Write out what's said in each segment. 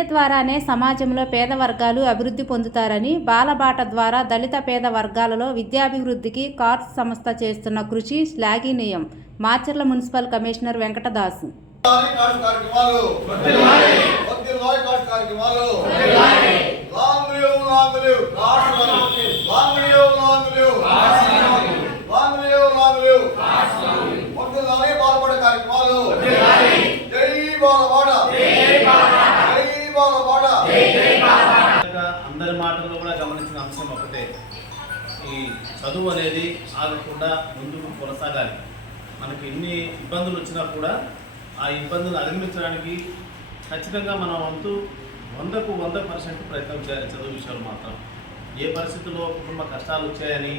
విద్య ద్వారానే సమాజంలో పేద వర్గాలు అభివృద్ధి పొందుతారని, బాలబాట ద్వారా దళిత పేద వర్గాలలో విద్యాభివృద్ధికి కార్స్ సంస్థ చేస్తున్న కృషి శ్లాఘనీయం. Macherla municipal commissioner Venkatadasu. అందరి మాటల్లో కూడా గమనించిన అంశం ఒకటే, ఈ చదువు అనేది ఆగకుండా ముందుకు కొనసాగాలి. మనకి ఎన్ని ఇబ్బందులు వచ్చినా కూడా ఆ ఇబ్బందులు అధిగమించడానికి ఖచ్చితంగా మన వంతు 100% ప్రయత్నం చేయాలి. చదువు విషయాలు మాత్రం ఏ పరిస్థితుల్లో కుటుంబ కష్టాలు వచ్చాయని,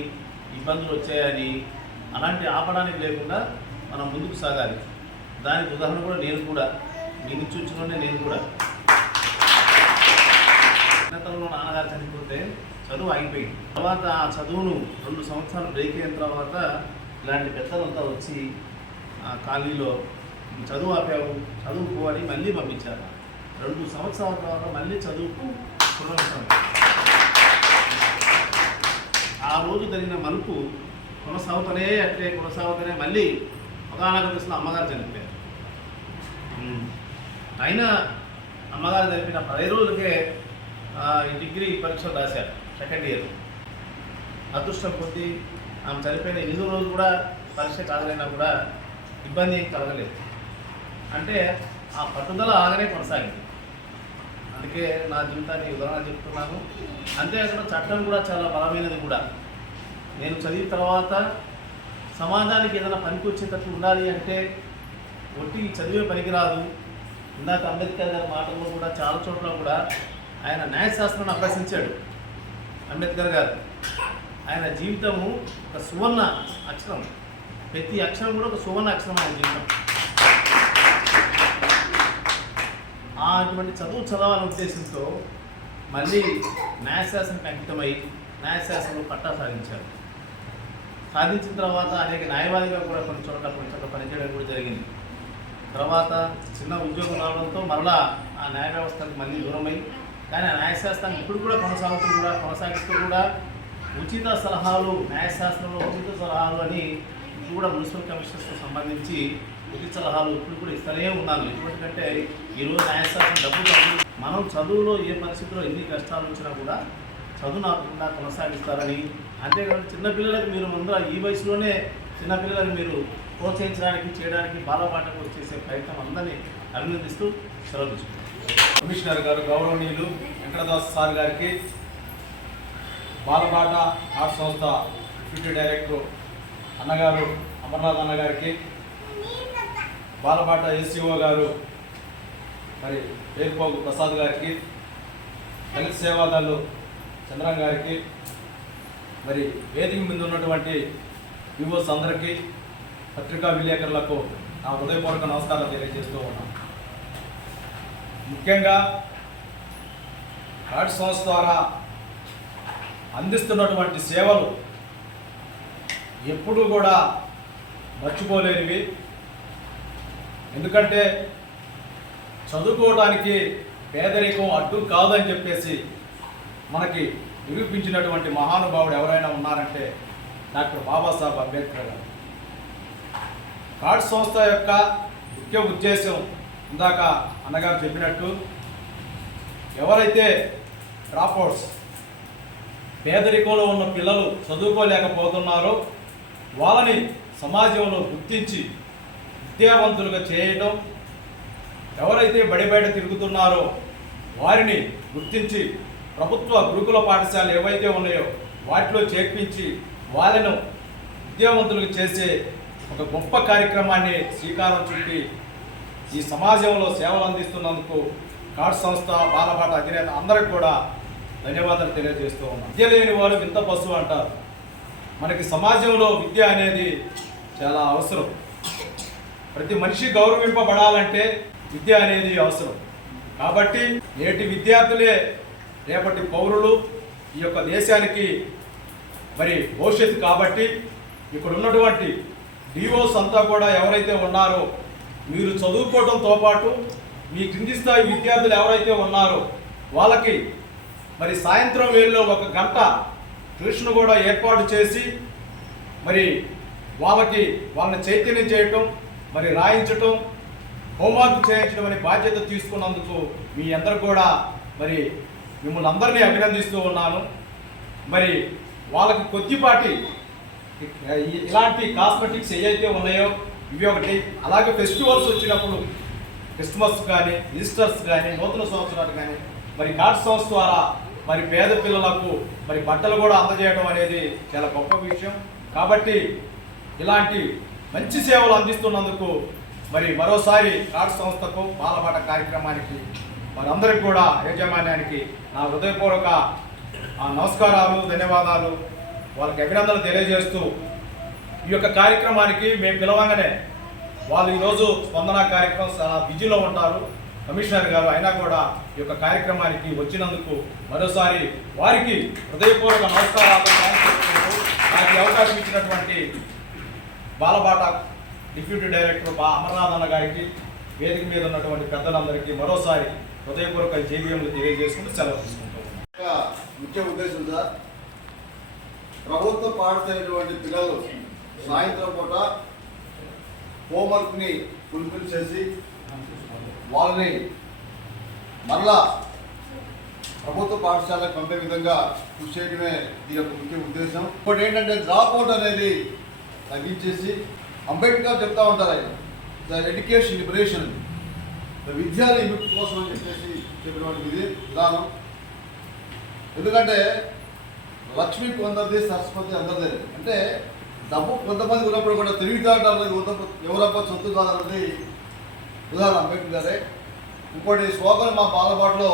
ఇబ్బందులు వచ్చాయని అలాంటి ఆపడానికి లేకుండా మనం ముందుకు సాగాలి. దానికి ఉదాహరణ కూడా నేను చూచుకునే నేను కూడా చిన్నతనంలో నాన్నగారు చనిపోతే చదువు ఆగిపోయింది. తర్వాత ఆ చదువును 2 సంవత్సరాలు బ్రేక్ అయిన తర్వాత ఇలాంటి పెద్దలంతా వచ్చి ఆ కాలనీలో చదువు ఆపావు, చదువుకు అని మళ్ళీ పంపించారు. 2 సంవత్సరాల తర్వాత మళ్ళీ చదువుకు పునరుద్ధరణ. ఆ రోజు జరిగిన మలుపు కొనసాగుతూనే మళ్ళీ ఒకనొక దశలో అమ్మగారు చనిపోయారు. అయినా అమ్మగారు జరిపిన 10 రోజులకే ఈ డిగ్రీ పరీక్షలు రాశారు, సెకండ్ ఇయర్. అదృష్టం కొద్దీ ఆమె చనిపోయిన 8 రోజులు కూడా పరీక్ష కాదైనా కూడా ఇబ్బంది ఏం కలగలేదు. అంటే ఆ పట్టుదల ఆగనే కొనసాగింది. అందుకే నా జీవితాన్ని ఉదాహరణ చెప్తున్నాను. అంతేకాకుండా చట్టం కూడా చాలా బలమైనది కూడా. నేను చదివిన తర్వాత సమాజానికి ఏదైనా పనికి వచ్చేటట్టు ఉండాలి అంటే ఒట్టి చదివే పనికిరాదు. ఇందాక అంబేద్కర్ గారి మాటల్లో కూడా చాలా చోట్ల కూడా ఆయన న్యాయశాస్త్రాన్ని అభ్యసించాడు. అంబేద్కర్ గారు ఆయన జీవితము ఒక సువర్ణ అక్షరం, ప్రతి అక్షరం కూడా ఒక సువర్ణ అక్షరం ఆయన జీవితం. అటువంటి చదువు చదవాలనే ఉద్దేశంతో మళ్ళీ న్యాయశాస్త్రానికి అంకితమై న్యాయశాస్త్రంలో పట్టా సాధించారు. సాధించిన తర్వాత అనేక న్యాయవాదిగా కూడా కొన్ని చోట్ల పనిచేయడం కూడా జరిగింది. తర్వాత చిన్న ఉద్యోగం రావడంతో మరలా ఆ న్యాయ వ్యవస్థకు మళ్ళీ దూరమై, కానీ ఆ న్యాయశాస్త్రాన్ని ఇప్పుడు కూడా కొనసాగిస్తూ కూడా ఉచిత సలహాలు, న్యాయశాస్త్రంలో ఉచిత సలహాలు అని ఇప్పుడు కూడా మున్సిపల్ కమిషనర్స్తో సంబంధించి ఉచిత సలహాలు ఇప్పుడు కూడా ఇస్తూనే ఉన్నాను. ఎందుకంటే ఈరోజు న్యాయశాస్త్రం డబ్బు మనం చదువులో ఏ పరిస్థితుల్లో ఎన్ని కష్టాలు వచ్చినా కూడా చదువు ఆపకుండా కొనసాగిస్తారని, అంతేకాదు చిన్నపిల్లలకు మీరు ముందు ఈ వయసులోనే చిన్నపిల్లలకు మీరు ప్రోత్సహించడానికి చేయడానికి బాలబాటకు చేసే ప్రయత్నం అందరినీ అభినందిస్తూ సెలవు తీసుకుంటాం. కమిషనర్ గారు గౌరవనీయులు వెంకటదాస్ సార్ గారికి, బాలబాట ఆర్ట్ సంస్థ డిప్యూటీ డైరెక్టర్ అన్నగారు అమర్నాథ్ అన్నగారికి, బాలబాట ఎస్సీఓ గారు మరి వేరుపోగు ప్రసాద్ గారికి, దళిత సేవాదాలు చంద్రం గారికి, మరి వేదిక మీద ఉన్నటువంటి యువస్ అందరికీ, పత్రికా విలేకరులకు నా హృదయపూర్వక నమస్కారాలు తెలియజేస్తూ ఉన్నాం. ముఖ్యంగా ఆర్ట్ సంస్థ ద్వారా అందిస్తున్నటువంటి సేవలు ఎప్పుడూ కూడా మర్చిపోలేనివి. ఎందుకంటే చదువుకోవడానికి పేదరికం అడ్డు కాదని చెప్పేసి మనకి నిరూపించినటువంటి మహానుభావుడు ఎవరైనా ఉన్నారంటే డాక్టర్ బాబాసాహెబ్ అంబేద్కర్ గారు. కార్డ్ సంస్థ యొక్క ముఖ్య ఉద్దేశం ఇందాక అన్నగారు చెప్పినట్టు, ఎవరైతే డ్రాప్అవుట్స్, పేదరికంలో ఉన్న పిల్లలు చదువుకోలేకపోతున్నారో వాళ్ళని సమాజంలో గుర్తించి విద్యావంతులుగా చేయటం, ఎవరైతే బయట తిరుగుతున్నారో వారిని గుర్తించి ప్రభుత్వ గురుకుల పాఠశాలలు ఏవైతే ఉన్నాయో వాటిలో చేర్పించి వాళ్ళను విద్యావంతులుగా చేసే ఒక గొప్ప కార్యక్రమాన్ని శ్రీకారం చుట్టి ఈ సమాజంలో సేవలు అందిస్తున్నందుకు కార్డ్ సంస్థ, బాలబాట అధినేత అందరికి కూడా ధన్యవాదాలు తెలియజేస్తూ ఉన్నాం. విద్య లేని వారు వింత పశువు అంటారు. మనకి సమాజంలో విద్య అనేది చాలా అవసరం. ప్రతి మనిషి గౌరవింపబడాలంటే విద్య అనేది అవసరం. కాబట్టి నేటి విద్యార్థులే రేపటి పౌరులు, ఈ యొక్క దేశానికి మరి భవిష్యత్తు. కాబట్టి ఇక్కడ ఉన్నటువంటి డిఓస్ అంతా కూడా ఎవరైతే ఉన్నారో మీరు చదువుకోవడంతో పాటు మీ క్రింది స్థాయి విద్యార్థులు ఎవరైతే ఉన్నారో వాళ్ళకి మరి సాయంత్రం వేళలో 1 గంట ట్యూషన్ కూడా ఏర్పాటు చేసి మరి వాళ్ళని చైతన్యం చేయటం, మరి రాయించటం, హోంవర్క్ చేయించడం అనే బాధ్యత తీసుకున్నందుకు మీ అందరూ కూడా మరి మిమ్మల్ని అందరినీ అభినందిస్తూ ఉన్నాను. మరి వాళ్ళకి కొద్దిపాటి ఇలాంటి కాస్మెటిక్స్ ఏవైతే ఉన్నాయో ఇవి ఒకటి, అలాగే ఫెస్టివల్స్ వచ్చినప్పుడు క్రిస్మస్ కానీ, ఈస్టర్స్ కానీ, నూతన సంవత్సరాలు కానీ మరి కార్డ్ సంస్థ ద్వారా మరి పేద పిల్లలకు మరి బట్టలు కూడా అందజేయడం అనేది చాలా గొప్ప విషయం. కాబట్టి ఇలాంటి మంచి సేవలు అందిస్తున్నందుకు మరి మరోసారి కార్డ్ సంస్థకు, బాలబాట కార్యక్రమానికి మరి అందరికి కూడా యాజమాన్యానికి నా హృదయపూర్వక నమస్కారాలు, ధన్యవాదాలు, వాళ్ళకి అభినందనలు తెలియజేస్తూ ఈ యొక్క కార్యక్రమానికి మేము పిలవంగానే వాళ్ళు ఈరోజు స్పందన కార్యక్రమం చాలా బిజీలో ఉంటారు కమిషనర్ గారు, అయినా కూడా ఈ యొక్క కార్యక్రమానికి వచ్చినందుకు మరోసారి వారికి హృదయపూర్వక నమస్కారాలు. నాకు అవకాశం ఇచ్చినటువంటి బాలబాట డిప్యూటీ డైరెక్టర్ అమర్నాథ్ అన్న గారికి, వేదిక మీద ఉన్నటువంటి పెద్దలందరికీ మరోసారి హృదయపూర్వక జేబీఎంలు తెలియజేసుకుంటూ సెలవు తీసుకుంటాం. ముఖ్య ఉద్దేశం సార్, ప్రభుత్వ పాఠశాలటువంటి పిల్లలు సాయంత్రం పూట హోంవర్క్ని ఫుల్ఫిల్ చేసి వాళ్ళని మరలా ప్రభుత్వ పాఠశాలకు పంపే విధంగా కృషి చేయడమే దీని యొక్క ముఖ్య ఉద్దేశం. ఇప్పుడు ఏంటంటే డ్రాప్ అవుట్ అనేది తగ్గించేసి, అంబేద్కర్ చెప్తా ఉంటారు ఆయన ఎడ్యుకేషన్ లిబరేషన్, విద్యాల విముక్తి కోసం అని చెప్పినటువంటి విధానం. ఎందుకంటే లక్ష్మి కొందరిది, సరస్వతి అందరిది. అంటే డబ్బు కొంతమంది ఉన్నప్పుడు కూడా తెలివితేటలు ఎవరబ్బా సొత్తు కాదన్నది ఉదాహరణ అంబేద్కర్ గారే. ఇంకోటి స్లోగన్ మా బాలబాటలో,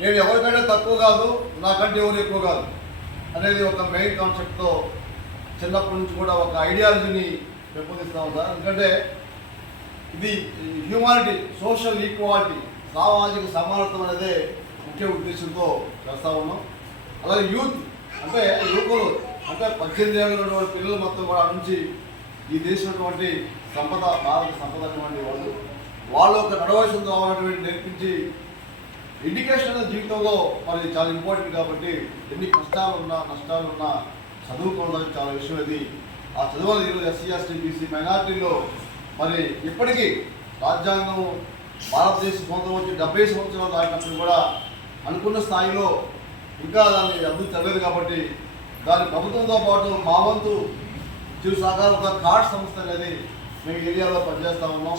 నేను ఎవరికంటే తక్కువ కాదు, నాకంటే ఎవరు ఎక్కువ కాదు అనేది ఒక మెయిన్ కాన్సెప్ట్తో చిన్నప్పటి నుంచి కూడా ఒక ఐడియాలజీని పెంపొందిస్తాం సార్. ఎందుకంటే ఇది హ్యూమానిటీ, సోషల్ ఈక్వాలిటీ, సామాజిక సమానత్వం అనేదే ముఖ్య ఉద్దేశంతో చేస్తూ ఉన్నాం. అలాగే యూత్ అంటే యువకులు, అంటే 18 ఏళ్ళ ఉన్నటువంటి పిల్లలు మొత్తం కూడా నుంచి ఈ దేశమైనటువంటి సంపద, భారత సంపద అనేటువంటి వాళ్ళు ఒక నడవలసిన రావాలనేటువంటి నేర్పించి, ఎడ్యుకేషన్ అనే జీవితంలో మరి చాలా ఇంపార్టెంట్. కాబట్టి ఎన్ని కష్టాలున్నా నష్టాలున్నా చదువుకోవడం చాలా విషయం. అది ఆ చదువులు ఈరోజు ఎస్సీ, ఎస్టీ, బీసీ మైనారిటీలో మరి ఇప్పటికీ రాజ్యాంగం భారతదేశ స్వతంత్రం వచ్చి 70 సంవత్సరాలు దాటినప్పుడు కూడా అనుకున్న స్థాయిలో ఇంకా దాన్ని అభివృద్ధి జరగలేదు. కాబట్టి దాని ప్రభుత్వంతో పాటు మా వంతు చిరు సహకారంతో కార్డ్ సంస్థ అనేది మేము ఏరియాలో పనిచేస్తూ ఉన్నాం.